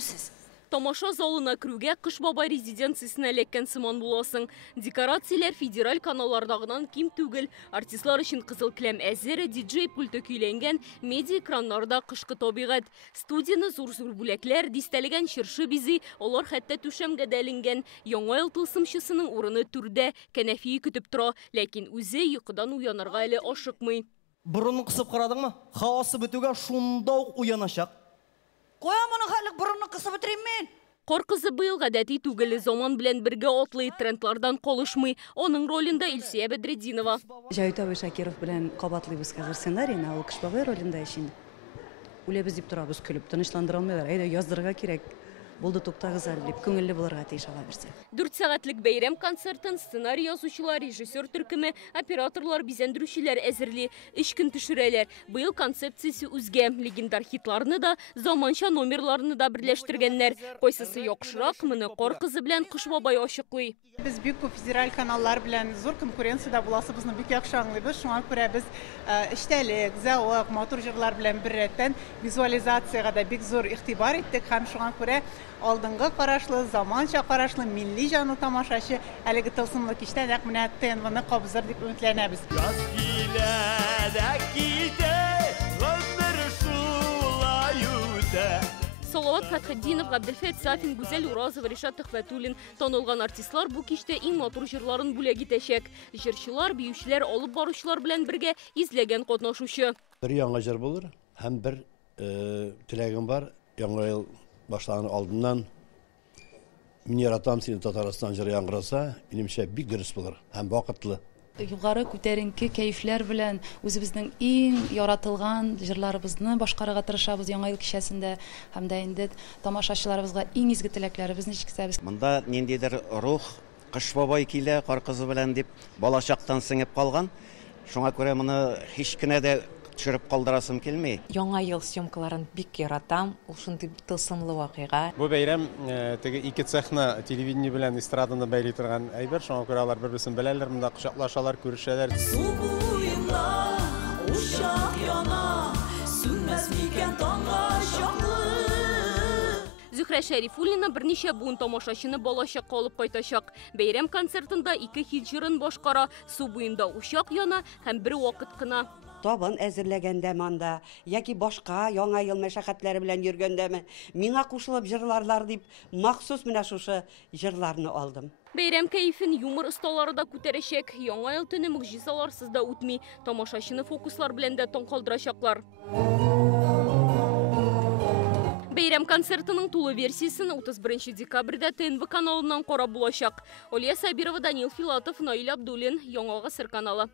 күтүүсүз. Тамаша залына кірүүгө Кыш бабай резиденциясына элеккен сыман боласың. Декорациялар федераль каналлардагынан ким түгел. Артистлар үшін кызыл килем әзер, диджей пульты күйленген, медиа экраннарда кышкы табигать. Студияны зур-зур бүләкләр, дистәлеген шыршы бизи, олар хәтта түшәмгә дәленгән. Яңа ел тылсымчысының урыны түрдә, кәнәфие көтүп тора, ләкин үзе йокыдан уянырга әле ашыкмый. Бурынны кысып карадыңмы? Хаосы бетүгә шунда ук уяначак. Коямының халық бұрынны қысып өтірейм мен. Қор кызы быйыл гадәти түгел, заман белән бергә атлый, трендлардан калышмый. Оның ролында Илсия Бәдретдинова. Җавит абый Шакиров белән кабатлыйбыз хәзер сценарийны, ул Кыш бабай ролында яши. Үләбез дип торабыз көлеп, тынычландыра алмыйлар. Әйдә яздырырга кирәк. Булды туктагыз әле дип күңелле булырга тиеш ала берсе. 4 сәгатьлек бәйрәм концертын сценарий язучылар, режиссер төркеме, операторлар, бизәндерүчеләр әзерли, 3 көн төшерәләр. Быел концепциясе үзгә, легендар хитларны да, заманча номерларны да берләштергәннәр. Кайсысы яхшырак, моны Кор кызы белән Кыш бабай ачыклый. Biz büyük federal kanallar bilen zor konkurensiyada bulasыбызны бик яхшы аңлыйбыз. Шуңа күрә без эштәлек, зәвык, матур җырлар белән бер рәттән визуализациягә дә бик зур игътибар иттек һәм шуңа күрә алдынгы карашлы, заманча карашлы милли җанлы тамашачы әлеге тылсымлы кичтә нәкъ менә ТНВны кабызыр дип өметләнәбез. Яз килә дә китә, гомер шулай үтә. Салават Фатхетдинов, Габделфет Сафин, Гүзәл Уразова, Ришат Төхфәтуллин танылган артистлар бу кичтә иң матур җырларын бүләк итәчәк. Җырчылар, биючеләр, алып баручылар белән бергә изләгән катнашучы. Bir яңа җыр булыр, һәм бер теләгем бар. Яңа ел башланган алдыннан Мин яратам сине Татарстан җыры яңгыраса, минемчә бик дөрес булыр һәм вакытлы. Югары күтәренке кәйфләр белән үзебезнең иң яратылган җырларыбызны башкарырга тырышабыз яңа ел кичәсендә һәм дә инде тамашачыларыбызга иң изге теләкләребезне җиткезәбез. Монда ниндидер рух Кыш бабай килә кар кызы белән дип балачактан сеңеп калган. Шуңа күрә моны һич кенә дә төшереп калдырасым килми. Яңа ел съемкаларын бик яратам. Ул шундый тылсымлы вакыйга. Бу бәйрәм теге ике цехны телевидение белән эстраданы бәйли торган әйбер. Шуңа күрә алар бер-берсен беләләр, монда кочаклашалар, күрешәләр. Су буенда ушак яна, сүнмәс микән таңга чаклы. Зөһрә Шәрифуллина берничә буын тамашачыны балачакка алып кайтачак. Бәйрәм концертында 2 хит җырын башкара, су буенда ушак яна һәм бер вакыт кына. Табын әзерләгәндә манда, яки башка яңа ел мәшәкатьләре белән йөргәндәме, миңа кушылып җырларлар дип, махсус менә шушы җырларны алдым. Бәйрәм кәйфен юмор осталары да күтәрәчәк. Яңа ел төне мөгҗизаларсыз да үтми, тамашачыны фокуслар белән дә таң калдырачаклар. Бәйрәм концертының тулы версиясын 31 декабрьдә ТНВ каналыннан карап булачак. Олия Сабирова, Данил Филатов, Наил Абдуллин, Яңа Гасыр каналы.